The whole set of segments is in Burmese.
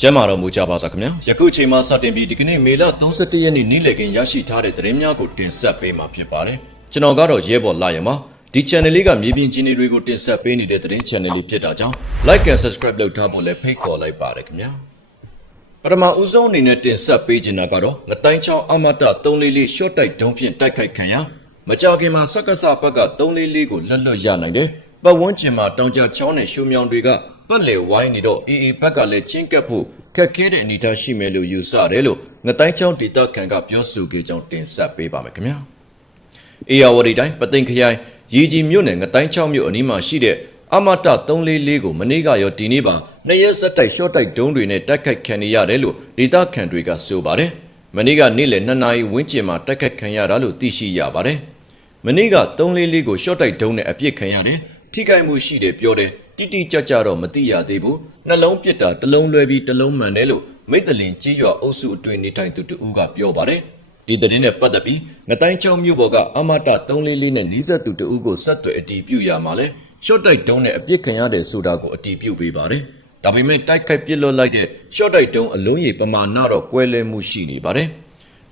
ကျမ်းမာတော်မူကြပါစားခင်ဗျာယခုချိန်မှစတင်ပြီးဒီကနေ့မေလ31ရက်နေ့နေ့လည်ခင်းရရှိထားတဲ့သတင်းများကိုတင်ဆက်ပေးမှာဖြစ်ပါတယ်ကျွန်တော်ကတော့ရဲဘော်လာရမဒီ channel လေးကမြေပြင်ချင်းတွေကိုတင်ဆက်ပေးနေတဲ့သတင်း channel လေးဖြစ်တာကြောင့် like and subscribe လုပ်ထားဖို့လည်းဖိတ်ခေါ်လိုက်ပါတယ်ခင်ဗျာပထမဦးဆုံးအနေနဲ့တင်ဆက်ပေးချင်တာကတော့ငတိုင်းချောင်းအမတ344 short တိုက်ဒုံးဖြင့်တိုက်ခိုက်ခံရမကြခင်မှာစက္ကစဘက်က344ကိုလက်လွတ်ရနိုင်တယ် ပတ်ဝန်းကျင်မှာတောင်ကြချောင်းနဲ့ရှုံမြောင်တွေကပတ်လည်ဝိုင်းနေတော့အေအေဘက်ကလည်းချင်းကပ်ဖို့ခက်ခဲတဲ့အနေအထားရှိမယ်လို့ယူဆတယ်လို့ငတိုင်းချောင်းဒေတာခန်ကပြောဆိုခဲ့ကြောင်းတင်ဆက်ပေးပါမယ်ခင်ဗျာအေယာဝတီတိုင်းပသိမ်ခရိုင်ရီကြီးမြို့နယ်ငတိုင်းချောင်းမြို့အနီးမှာရှိတဲ့အမတ344ကိုမနေ့ကရောဒီနေ့ပါနှစ်ရက်ဆက်တိုက်ရှော့တိုက်ဒုံးတွေနဲ့တိုက်ခိုက်ခံနေရတယ်လို့ဒေတာခန်တွေကဆိုပါတယ်မနေ့ကနေ့လယ်2နာရီဝန်းကျင်မှာတိုက်ခိုက်ခံရတာလို့သိရှိရပါတယ်မနေ့က344ကိုရှော့တိုက်ဒုံးနဲ့အပြစ်ခံရတယ် ထိခိုက်မှုရှိတယ်ပြောတယ်တိတိကျကျတော့မသိရသေးဘူးနှလုံးပစ်တာတစ်လုံးလွဲပြီးတစ်လုံးမှန်တယ်လို့မိတ်တလင်ကြီးရွာအုပ်စုအတွင်းနေထိုင်သူတူကပြောပါတယ်ဒီသတင်းနဲ့ပတ်သက်ပြီးငတိုင်းချောင်းမြို့ပေါ်ကအမတ344နဲ့နီးစပ်သူတူကိုဆက်သွယ်အတီးပြုရမှာလဲရှော့တိုက်ဒုံးနဲ့အပြစ်ခံရတယ်ဆိုတာကိုအတီးပြုပေးပါတယ်ဒါပေမဲ့တိုက်ခိုက်ပစ်လွတ်လိုက်တဲ့ရှော့တိုက်ဒုံးအလုံးရေပမာဏတော့ကွဲလွဲမှုရှိနေပါတယ်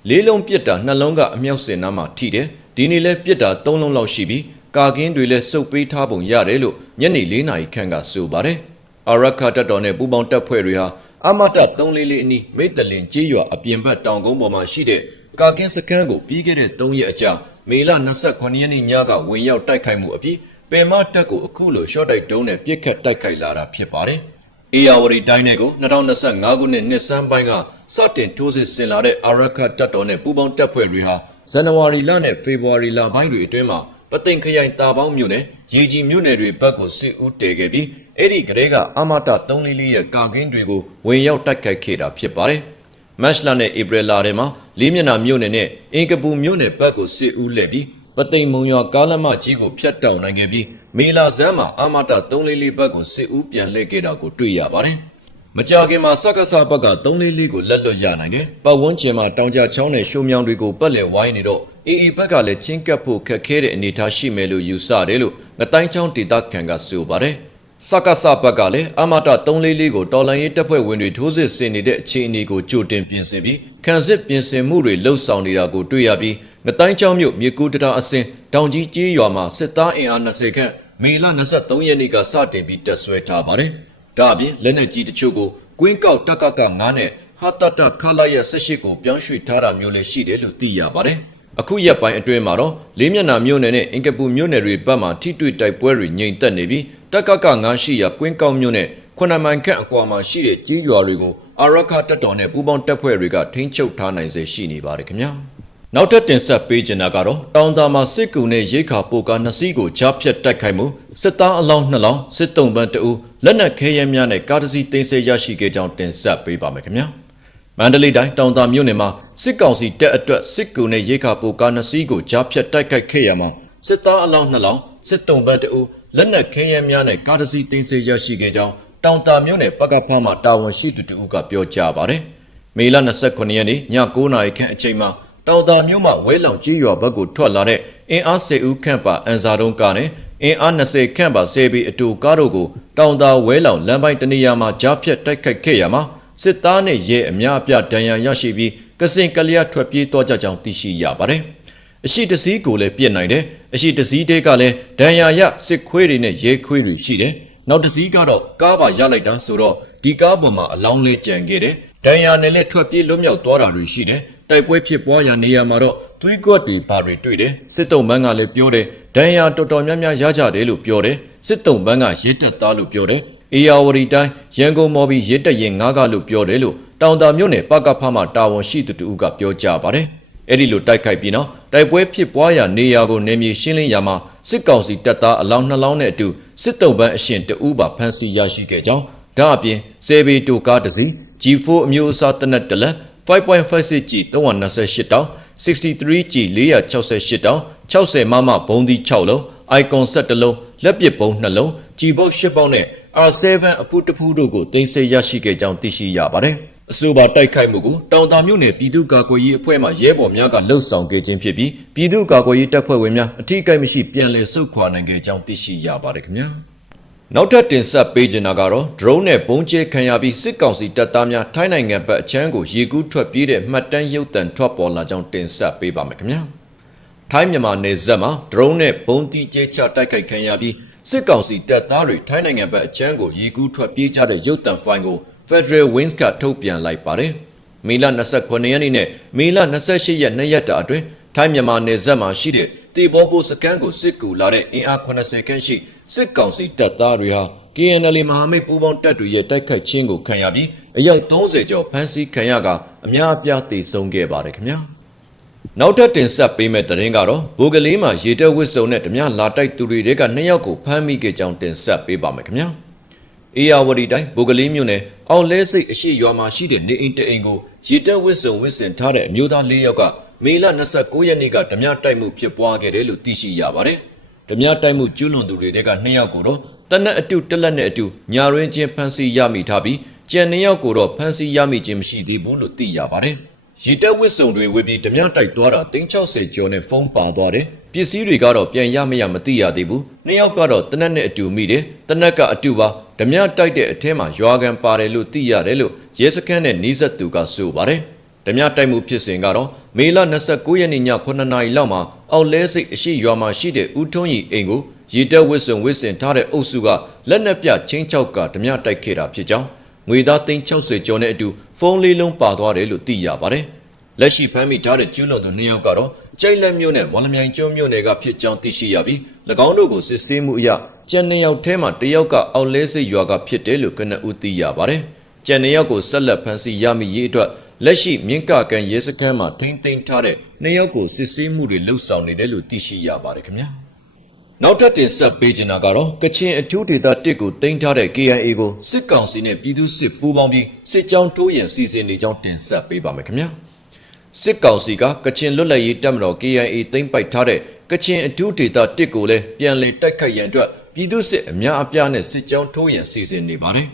လေးလုံးပစ်တာနှလုံးကအမြောက်စင်နားမှာထိတယ်ဒီနေ့လဲပစ်တာ၃လုံးလောက်ရှိပြီး ကာကင်းတွေလည်းစုပ်ပေးထားပုံရတယ်လို့ညနေ၄နာရီခန့်ကဆိုပါတယ်။အာရခတပ်တော်နဲ့ပူပေါင်းတပ်ဖွဲ့တွေဟာအမတ344အနီးမိတ်တလင်ကျေးရွာအပြင်ဘက်တောင်ကုန်းပေါ်မှာရှိတဲ့ကာကင်းစခန်းကိုပြီးခဲ့တဲ့3ရက်အကြာမေလ29ရက်နေ့ညကဝင်ရောက်တိုက်ခိုက်မှုအပြီးပင်မတပ်ကိုအခုလိုရှော့တိုက်တုံးနဲ့ပြစ်ခတ်တိုက်ခိုက်လာတာဖြစ်ပါတယ်။အေယာဝတီတိုင်းနယ်ကို2025ခုနှစ်နှစ်စန်းပိုင်းကစတင်ထိုးစစ်ဆင်လာတဲ့အာရခတပ်တော်နဲ့ပူပေါင်းတပ်ဖွဲ့တွေဟာဇန်နဝါရီလနဲ့ဖေဖော်ဝါရီလပိုင်းတွေအတွင်းမှာ ပသိမ်ခရိုင်တာပေါင်းမြို့နယ်ရေကြီးမြို့နယ်တွေဘက်ကိုစစ်ဦးတည်ခဲ့ပြီးအဲ့ဒီကလေးကအမတ344ရဲ့ကာကင်းတွေကိုဝင်ရောက်တိုက်ခိုက်ခဲ့တာဖြစ်ပါတယ်။မတ်လနဲ့ဧပြီလထဲမှာလေးမျက်နှာမြို့နယ်နဲ့အင်ကပူမြို့နယ်ဘက်ကိုစစ်ဦးလှည့်ပြီးပသိမ်မုံရွာကားလမ်းမကြီးကိုဖျက်တောက်နိုင်ခဲ့ပြီးမေလာဇန်းမှာအမတ344ဘက်ကိုစစ်ဦးပြန်လှည့်ခဲ့တာကိုတွေ့ရပါတယ်။မကြခင်မှာစက္ကစဘက်က344ကိုလက်လွတ်ရနိုင်တယ်။ပတ်ဝန်းကျင်မှာတောင်ကြချောင်းနဲ့ရှုံမြောင်တွေကိုပတ်လည်ဝိုင်းနေတော့ အေအေဘက်ကလည်းချင်းကပ်ဖို့ခက်ခဲတဲ့အနေအထားရှိမယ်လို့ယူဆတယ်လို့ငတိုင်းချောင်းဒေတာခန်ကဆိုပါတယ်။စက္ကစဘက်ကလည်းအမတ344ကိုတော်လန်ရေးတပ်ဖွဲ့ဝင်တွေထိုးစစ်ဆင်နေတဲ့အခြေအနေကိုကြိုတင်ပြင်ဆင်ပြီးခံစစ်ပြင်ဆင်မှုတွေလှုပ်ဆောင်နေတာကိုတွေ့ရပြီးငတိုင်းချောင်းမြို့မြေကူးတရာအစင်တောင်ကြီးကျေးရွာမှာစစ်သားအင်အား20ခန့်မေလ23ရက်နေ့ကစတင်ပြီးတပ်ဆွဲထားပါတယ်။ဒါအပြင်လက်နက်ကြီးတချို့ကိုကွင်းကောက်တက်ကက9နဲ့ဟာတတခလာရဲ့18ကိုပြောင်းရွှေ့ထားတာမျိုးလည်းရှိတယ်လို့သိရပါတယ်။ အခုရက်ပိုင်းအတွင်းမှာတော့လေးမျက်နှာမြို့နယ်နဲ့အင်ကပူမြို့နယ်တွေဘက်မှထိတွေ့တိုက်ပွဲတွေငြိမ်သက်နေပြီးတက်ကက9ရှိရာကွင်းကောက်မြို့နယ်ခုနမိုင်ခန့်အကွာမှာရှိတဲ့ကြီးရွာတွေကိုအာရခတပ်တော်နဲ့ပူးပေါင်းတပ်ဖွဲ့တွေကထိန်းချုပ်ထားနိုင်စေရှိနေပါတယ်ခင်ဗျာ။နောက်ထပ်တင်ဆက်ပေးချင်တာကတော့တောင်တာမှာစစ်ကူနဲ့ရိတ်ခါပိုကာနှစ်စီးကိုကြားဖြတ်တိုက်ခိုက်မှုစစ်သားအလောင်းနှစ်လောင်းစစ်တုံးပန်းတအူလက်နက်ခဲယမ်းများနဲ့ကားတစ်စီးတင်ဆက်ရရှိခဲ့ကြောင်းတင်ဆက်ပေးပါမယ်ခင်ဗျာ။ မန္တလေးတိုင်းတောင်တာမြို့နယ်မှာစစ်ကောင်စီတပ်အတွက်စစ်ကူနဲ့ရိတ်ခါပိုကာနှစ်စီးကိုကြားဖြတ်တိုက်ခိုက်ခဲ့ရမှာစစ်သားအလောင်းနှစ်လောင်းစစ်တုံးပန်းတအူလက်နက်ခဲယမ်းများနဲ့ကားတစ်စီးတင်ဆက်ရရှိခဲ့ကြောင်းတောင်တာမြို့နယ်ပကဖမှတာဝန်ရှိသူတူကပြောကြားပါတယ်။မေလ29ရက်နေ့ည9:00နာရီခန့်အချိန်မှာတောင်တာမြို့မှဝဲလောင်ကြီးရွာဘက်ကိုထွက်လာတဲ့အင်အား10ဦးခန့်ပါအန်စာတုံးကားနဲ့အင်အား20ခန့်ပါဆဲပြီးအတူကားတို့ကိုတောင်တာဝဲလောင်လမ်းပိုင်းတနေရာမှာကြားဖြတ်တိုက်ခိုက်ခဲ့ရမှာ စစ်သားနဲ့ရဲအများအပြားဒဏ်ရာရရှိပြီးကစင်ကလျာထွက်ပြေးတော့ကြကြောင်းသိရှိရပါတယ်။အရှိတစည်းကိုလည်းပြစ်နိုင်တယ်။အရှိတစည်းတဲကလည်းဒဏ်ရာရစစ်ခွေးတွေနဲ့ရဲခွေးတွေရှိတယ်။နောက်တစည်းကတော့ကားပါရလိုက်တာဆိုတော့ဒီကားပေါ်မှာအလောင်းလေးကြံခဲ့တယ်။ဒဏ်ရာနဲ့လည်းထွက်ပြေးလွတ်မြောက်သွားတာတွေရှိတယ်။တိုက်ပွဲဖြစ်ပွားရာနေရာမှာတော့သွေးကွက်တွေဘာတွေတွေ့တယ်စစ်တုံးဘန်းကလည်းပြောတယ်ဒဏ်ရာတော်တော်များများရကြတယ်လို့ပြောတယ်စစ်တုံးဘန်းကရစ်တက်သားလို့ပြောတယ် အေယာဝတီတိုင်းရန်ကုန်မော်ဘီရစ်တက်ရင်ငါးကလို့ပြောတယ်လို့တောင်တာမြို့နယ်ပကဖမှတာဝန်ရှိသူတူကပြောကြားပါတယ်အဲ့ဒီလိုတိုက်ခိုက်ပြီးနောက်တိုက်ပွဲဖြစ်ပွားရာနေရာကိုနေမြေရှင်းလင်းရာမှာစစ်ကောင်စီတပ်သားအလောင်းနှလောင်းနဲ့အတူစစ်တုံးပန်းအရှင်တအူးပါဖမ်းဆီးရရှိခဲ့ကြောင်းဒါအပြင်စေဘီတိုကားတစ်စီး G4 အမျိုးအစားတနက်တလက် 5.56G 328တောင်း 63G 468တောင်း60မမဘုံဒီ6လုံး icon 7လုံးလက်ပစ်ဘုံ2လုံး G box 10ပေါင်းနဲ့ R7 အဖူးတဖူးတို့ကိုတင်ဆက်ရရှိခဲ့ကြောင်းသိရှိရပါတယ်။အဆိုပါတိုက်ခိုက်မှုကိုတောင်တာမြို့နယ်ပြည်သူ့ကာကွယ်ရေးအဖွဲ့မှရဲဘော်များကလှုပ်ဆောင်ခဲ့ခြင်းဖြစ်ပြီးပြည်သူ့ကာကွယ်ရေးတပ်ဖွဲ့ဝင်များအထူးကိမရှိပြန်လည်ဆုတ်ခွာနိုင်ခဲ့ကြောင်းသိရှိရပါတယ်ခင်ဗျာ။နောက်ထပ်တင်ဆက်ပေးချင်တာကတော့ drone နဲ့ပုံကျဲခံရပြီးစစ်ကောင်စီတပ်သားများထိုင်းနိုင်ငံဘက်အချမ်းကိုရေကူးထွက်ပြေးတဲ့မှတ်တမ်းရုပ်သံထွက်ပေါ်လာကြောင်းတင်ဆက်ပေးပါမယ်ခင်ဗျာထိုင်းမြန်မာနယ်စပ်မှာ drone နဲ့ပုံတီးကျဲချတိုက်ခိုက်ခံရပြီး စစ်ကောင်စီတပ်သားတွေထိုင်းနိုင်ငံဘက်အချမ်းကိုရေကူးထွက်ပြေးကြတဲ့ရုပ်သံဖိုင်ကို Federal Wings ကထုတ်ပြန်လိုက်ပါတယ်မေလ29ရက်နေ့နဲ့မေလ28ရက်နေ့ရက်တာအတွင်းထိုင်းမြန်မာနယ်စပ်မှာရှိတဲ့တေဘောပိုစကန်ကိုစစ်ကူလာတဲ့အင်အား80ခန့်ရှိစစ်ကောင်စီတပ်သားတွေဟာ KNL မဟာမိတ်ပူးပေါင်းတပ်တွေရဲ့တိုက်ခိုက်ခြင်းကိုခံရပြီးအယောက်30ကျော်ဖမ်းဆီးခံရကအများအပြားသေဆုံးခဲ့ပါတယ်ခင်ဗျာ နောက်ထပ်တင်ဆက်ပေးမယ့်သတင်းကတော့ဘိုးကလေးမှာရေတက်ဝစ်စုံနဲ့ဓမြလာတိုက်သူတွေကနှစ်ယောက်ကိုဖမ်းမိခဲ့ကြောင်းတင်ဆက်ပေးပါမယ်ခင်ဗျာအေယာဝတီတိုင်းဘိုးကလေးမြို့နယ်အောင်လဲစိတ်အရှိရွာမှာရှိတဲ့နေအိမ်တအိမ်ကိုရေတက်ဝစ်စုံဝစ်စင်ထားတဲ့အမျိုးသား၄ယောက်ကမေလ29ရက်နေ့ကဓမြတိုက်မှုဖြစ်ပွားခဲ့တယ်လို့သိရှိရပါတယ်ဓမြတိုက်မှုကျူးလွန်သူတွေကနှစ်ယောက်ကိုတော့တနက်အတုတက်လက်နဲ့အတူညာရင်းချင်းဖမ်းဆီးရမိထားပြီးကြံနှစ်ယောက်ကိုတော့ဖမ်းဆီးရမိခြင်းမရှိသေးဘူးလို့သိရပါတယ် ရေတက်ဝစ်စုံတွေဝေပြီးဓမြတိုက်သွားတာ360ကျော်နဲ့ဖုန်းပါသွားတယ်ပစ္စည်းတွေကတော့ပြန်ရမရမသိရသေးဘူးနှစ်ယောက်ကတော့တနက်နဲ့အတူမိတယ်တနက်ကအတူပါဓမြတိုက်တဲ့အထဲမှာရွာကန်ပါတယ်လို့သိရတယ်လို့ရဲစခန်းနဲ့နှီးဆက်သူကဆိုပါတယ်ဓမြတိုက်မှုဖြစ်စဉ်ကတော့မေလ29ရက်နေ့ည9နာရီလောက်မှာအောက်လဲစိတ်အရှိရွာမှာရှိတဲ့ဦးထွန်းရီအိမ်ကိုရေတက်ဝစ်စုံဝစ်စင်ထားတဲ့အုပ်စုကလက်နက်ပြချင်းချောက်ကဓမြတိုက်ခဲ့တာဖြစ်ကြောင်း ငွေသား360ကျော်နဲ့အတူဖုန်းလေးလုံးပါသွားတယ်လို့သိရပါတယ်။လက်ရှိဖမ်းမိထားတဲ့ကျူးလွန်သူနှစ်ယောက်ကတော့ကျိတ်လက်မြို့နယ်မော်လမြိုင်ကျွန်းမြို့နယ်ကဖြစ်ကြောင်းသိရှိရပြီး၎င်းတို့ကိုစစ်ဆေးမှုအရကျန်နှစ်ယောက်ထဲမှာတစ်ယောက်ကအောက်လဲစိတ်ရွာကဖြစ်တယ်လို့ကနဦးသိရပါတယ်။ကျန်နှစ်ယောက်ကိုဆက်လက်ဖမ်းဆီးရမိရေးအတွက်လက်ရှိမြင့်ကကန်ရဲစခန်းမှာထိမ့်သိမ်းထားတဲ့နှစ်ယောက်ကိုစစ်ဆေးမှုတွေလှုပ်ဆောင်နေတယ်လို့သိရှိရပါတယ်ခင်ဗျာ။ နောက်ထပ်တင်ဆက်ပေးချင်တာကတော့ကချင်အထူးဒေသတစ်ကိုတင်ထားတဲ့ KIA ကိုစစ်ကောင်စီနဲ့ပြည်သူစစ်ပူးပေါင်းပြီးစစ်ကြောင်းတိုးရင်စီစဉ်နေကြောင်းတင်ဆက်ပေးပါမယ်ခင်ဗျာစစ်ကောင်စီကကချင်လွတ်လပ်ရေးတပ်မတော် KIA သိမ်းပိုက်ထားတဲ့ကချင်အထူးဒေသတစ်ကိုလည်းပြန်လည်တိုက်ခိုက်ရန်အတွက်ပြည်သူစစ်အများအပြားနဲ့စစ်ကြောင်းထိုးရင်စီစဉ်နေပါတယ်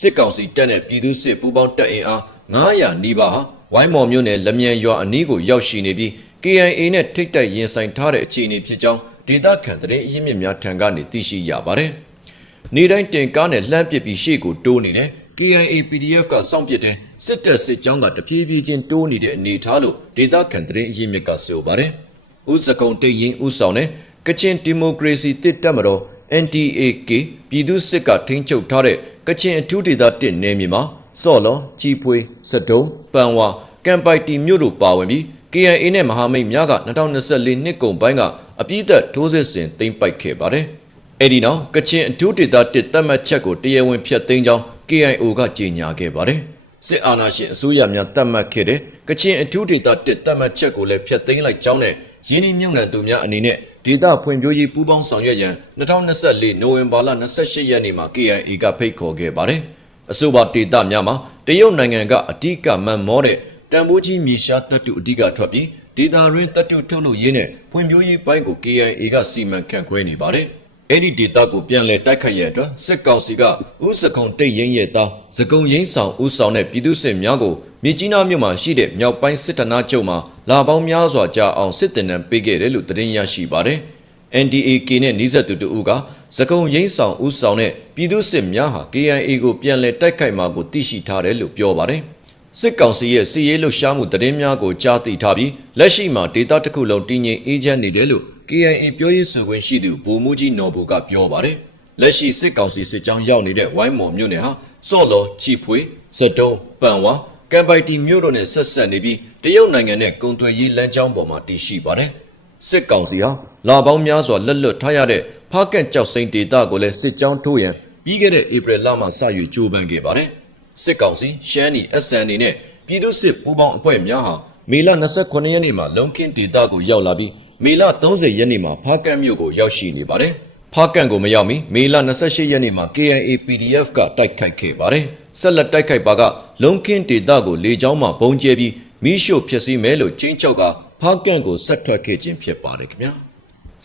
စစ်ကောင်စီတပ်နဲ့ပြည်သူစစ်ပူးပေါင်းတပ်အင်အား900နီးပါးဟာဝိုင်းမော်မြို့နယ်လမြန်ရွာအနီးကိုရောက်ရှိနေပြီး KIA နဲ့ထိတ်တိုက်ရင်ဆိုင်ထားတဲ့အခြေအနေဖြစ်ကြောင်း ဒေသခံသတင်းအရင်းမြစ်များထံကနေသိရှိရပါတယ်။နေတိုင်းတင်ကားနဲ့လှမ်းပစ်ပြီးရှေ့ကိုတိုးနေတယ် KIA PDF ကစောင့်ပစ်တဲ့စစ်တပ်စစ်ကြောင်းကတပြေးပြေးချင်းတိုးနေတဲ့အနေအထားလို့ဒေသခံသတင်းအရင်းမြစ်ကဆိုပါတယ်။ဥစကုံတိတ်ရင်ဥဆောင်တဲ့ကချင်ဒီမိုကရေစီတစ်တပ်မတော် NDAK ပြည်သူစစ်ကထိန်းချုပ်ထားတဲ့ကချင်အထူးဒေသတစ်နယ်မြေမှာစော့လောကြီးဖွေးစတုံးပန်ဝါကမ်ပိုက်တီမြို့တို့ပါဝင်ပြီး KIA နဲ့မဟာမိတ်များက2024နှစ်ကုန်ပိုင်းက အပြည့်သက်ထိုးစစ်ဆင်သိမ်းပိုက်ခဲ့ပါတယ်။အဲဒီနောက်ကချင်အထူးဒေသတစ်တပ်မှတ်ချက်ကိုတရားဝင်ဖျက်သိမ်းကြောင်း KIO ကကြေညာခဲ့ပါတယ်။စစ်အာဏာရှင်အစိုးရများတပ်မှတ်ခဲ့တဲ့ကချင်အထူးဒေသတစ်တပ်မှတ်ချက်ကိုလည်းဖျက်သိမ်းလိုက်ကြောင်းနဲ့ရင်းနှီးမြှုပ်နှံသူများအနေနဲ့ဒေသဖွံ့ဖြိုးရေးပူးပေါင်းဆောင်ရွက်ရန်2024နိုဝင်ဘာလ28ရက်နေ့မှာ KIA ကဖိတ်ခေါ်ခဲ့ပါတယ်။အဆိုပါဒေသများမှာတရုတ်နိုင်ငံကအဓိကမန်မောတဲ့တန်ဖိုးကြီးမြေရှားတပ်တုအဓိကထွက်ပြီး ဒေတာရင်းတပ်တုထုတ်လုပ်ရေးနဲ့ဖွံ့ဖြိုးရေးပိုင်းကို KIA ကစီမံခန့်ခွဲနေပါတယ်။အဲ့ဒီဒေတာကိုပြန်လည်တိုက်ခိုက်ရတဲ့အတွက်စစ်ကောင်စီကဥစကုံတိတ်ရင်ရဲ့သားစကုံရင်းဆောင်ဥဆောင်တဲ့ပြည်သူစစ်များကိုမြေကြီးနားမြို့မှာရှိတဲ့မြောက်ပိုင်းစစ်တနာချုပ်မှာလာပေါင်းများစွာကြာအောင်စစ်တင်နံပေးခဲ့တယ်လို့သတင်းရရှိပါတယ်။ NDAK နဲ့နှိစက်သူတို့ကစကုံရင်းဆောင်ဥဆောင်တဲ့ပြည်သူစစ်များဟာ KIA ကိုပြန်လည်တိုက်ခိုက်မှာကိုသိရှိထားတယ်လို့ပြောပါတယ်။ စစ်ကောင်စီရဲ့စီရေးလှုပ်ရှားမှုတည်င်းများကိုကြားသိထားပြီးလက်ရှိမှာဒေတာတစ်ခုလုံးတည်ငြိမ်အေးချမ်းနေတယ်လို့ KIA ပြောရေးဆိုခွင့်ရှိသူဗိုလ်မှူးကြီးနော်ဘူကပြောပါတယ်။လက်ရှိစစ်ကောင်စီစစ်ကြောင်းရောက်နေတဲ့ဝိုင်းမော်မြို့နယ်ဟာစော့လောချီဖွေစတုံးပန်ဝါကမ်ပိုက်တီမြို့တို့နဲ့ဆက်ဆက်နေပြီးတရုတ်နိုင်ငံနဲ့ကုန်သွယ်ရေးလမ်းကြောင်းပေါ်မှာတည်ရှိပါတယ်။စစ်ကောင်စီဟာလာပေါင်းများစွာလက်လွတ်ထားရတဲ့ဖားကန့်ကြောက်စိန်ဒေတာကိုလည်းစစ်ကြောင်းထိုးရန်ပြီးခဲ့တဲ့ဧပြီလမှာစရွေကြိုးပမ်းခဲ့ပါတယ်။ စစ်ကောင်စီရှမ်းနီ SN နေနဲ့ပြည်သူစစ်ပူးပေါင်းအဖွဲ့များဟာမေလ29ရက်နေ့မှာလုံခင်းဒေတာကိုရောက်လာပြီးမေလ30ရက်နေ့မှာဖားကန့်မြို့ကိုရောက်ရှိနေပါတယ်။ဖားကန့်ကိုမရောက်မီမေလ28ရက်နေ့မှာ KIA PDF ကတိုက်ခိုက်ခဲ့ပါတယ်။ဆက်လက်တိုက်ခိုက်ပါကလုံခင်းဒေတာကိုလေကြောင်းမှပုံကျဲပြီးမိရှို့ဖျက်ဆီးမယ်လို့ချင်းချောက်ကဖားကန့်ကိုဆက်ထွက်ခဲ့ခြင်းဖြစ်ပါတယ်ခင်ဗျာ။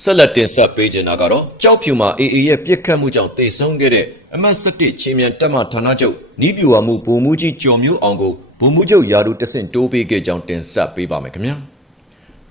ဆက်လက်တင်ဆက်ပေးချင်တာကတော့ကြောက်ဖြူမှာ AA ရဲ့ပြစ်ခတ်မှုကြောင့်တေဆုံးခဲ့တဲ့အမတ်17ချင်းမြန်တပ်မဌာနချုပ်နီးပြူဝမှုဗိုလ်မှူးကြီးကျော်မျိုးအောင်ကိုဗိုလ်မှူးချုပ်ယာဒူတဆင့်တိုးပေးခဲ့ကြောင်းတင်ဆက်ပေးပါမယ်ခင်ဗျာ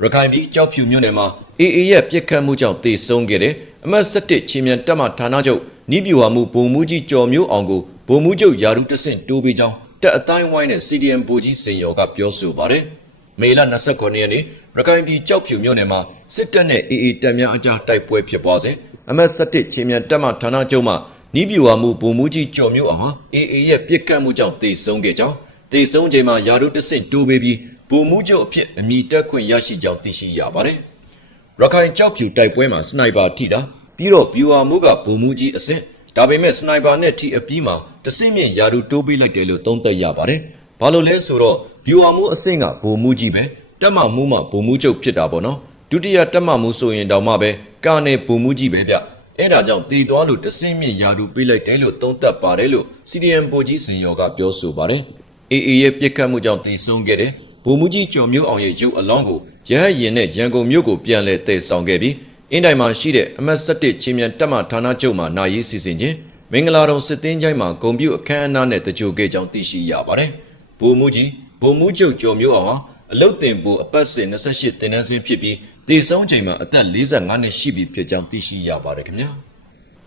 ရခိုင်ပြည်ကြောက်ဖြူမြို့နယ်မှာ AA ရဲ့ပြစ်ခတ်မှုကြောင့်တေဆုံးခဲ့တဲ့အမတ်17ချင်းမြန်တပ်မဌာနချုပ်နီးပြူဟာမှုဘုံမူကြီးကျော်မျိုးအောင်ကိုဘုံမူချုပ်ယာရုတဆင့်တိုးပေးကြောင်းတက်အတိုင်းဝိုင်းနဲ့ CDM ဗိုလ်ကြီးစင်ရော်ကပြောဆိုပါတယ်။ မေလ29ရက်နေ့ရခိုင်ပြည်ကြောက်ဖြူမြို့နယ်မှာစစ်တပ်နဲ့ AA တပ်များအကြားတိုက်ပွဲဖြစ်ပွားစဉ်အမတ်7ချင်းမြန်တပ်မဌာနချုပ်မှနီးပြူဟာမှုဘုံမူကြီးကျော်မျိုးအောင်ဟာ AA ရဲ့ပြစ်ခတ်မှုကြောင့်တေဆုံးခဲ့ကြောင်းတေဆုံးချိန်မှာယာရုတဆင့်တိုးပေးပြီးဘုံမူချုပ်အဖြစ်အမိတက်ခွင့်ရရှိကြောင်းသိရှိရပါတယ်။ရခိုင်ကြောက်ဖြူတိုက်ပွဲမှာစနိုက်ပါထိတာပြီးတော့ဗျူဟာမှုကဘုံမူကြီးအဆင့်ဒါပေမဲ့စနိုက်ပါနဲ့ထိအပြီးမှာတဆင့်မြင့်ယာရုတိုးပေးလိုက်တယ်လို့သုံးသပ်ရပါတယ်။ ဘာလို့လဲဆိုတော့ဗျူဟာမှုအဆင့်ကဘုံမူကြီးပဲတက်မမှုမှဘုံမူချုပ်ဖြစ်တာပေါ့နော်။ဒုတိယတက်မမှုဆိုရင်တောင်မှပဲကာနဲ့ဘုံမူကြီးပဲဗျ။အဲ့ဒါကြောင့်တည်သွားလို့တဆင့်မြင့်ယာရုပေးလိုက်တယ်လို့သုံးသပ်ပါတယ်လို့ CDM ပိုကြီးစင်ရောကပြောဆိုပါတယ်။ AA ရဲ့ပြစ်ခတ်မှုကြောင့်တည်ဆုံးခဲ့တဲ့ဗိုလ်မှူးကြီးကျော်မျိုးအောင်ရဲ့ရုပ်အလောင်းကိုရဟတ်ရင်နဲ့ရန်ကုန်မြို့ကိုပြန်လည်တည်ဆောင်ခဲ့ပြီးအင်းတိုင်မှာရှိတဲ့အမတ်7ချင်းမြန်တပ်မဌာနချုပ်မှာနာရေးစီစဉ်ခြင်းမင်္ဂလာတော်စစ်တင်းချိုင်းမှာဂုံပြုအခမ်းအနားနဲ့တကြိုခဲ့ကြောင်းသိရှိရပါတယ်။ ဗိုလ်မှူးကြီးဗိုလ်မှူးချုပ်ကျော်မျိုးအောင်ဟာအလုတ်တင်ပူအပတ်စဉ်28တင်နန်းစင်းဖြစ်ပြီးတည်ဆုံးချိန်မှာအသက်45နှစ်ရှိပြီဖြစ်ကြောင်းသိရှိရပါတယ်ခင်ဗျာ။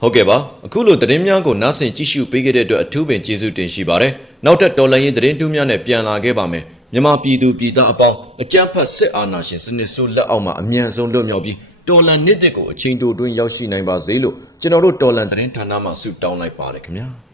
ဟုတ်ကဲ့ပါအခုလိုသတင်းများကိုနားဆင်ကြည့်ရှုပေးခဲ့တဲ့အတွက်အထူးပင်ကျေးဇူးတင်ရှိပါတယ်နောက်ထပ်တော်လှန်ရေးသတင်းတူးများနဲ့ပြန်လာခဲ့ပါမယ်မြန်မာပြည်သူပြည်သားအပေါင်းအကြမ်းဖက်စစ်အာဏာရှင်စနစ်ဆိုးလက်အောက်မှာအမြန်ဆုံးလွတ်မြောက်ပြီးတော်လှန်နှစ်တစ်ကိုအချိန်တိုတွင်းရောက်ရှိနိုင်ပါစေလို့ကျွန်တော်တို့တော်လှန်သတင်းဌာနမှဆုတောင်းလိုက်ပါတယ်ခင်ဗျာ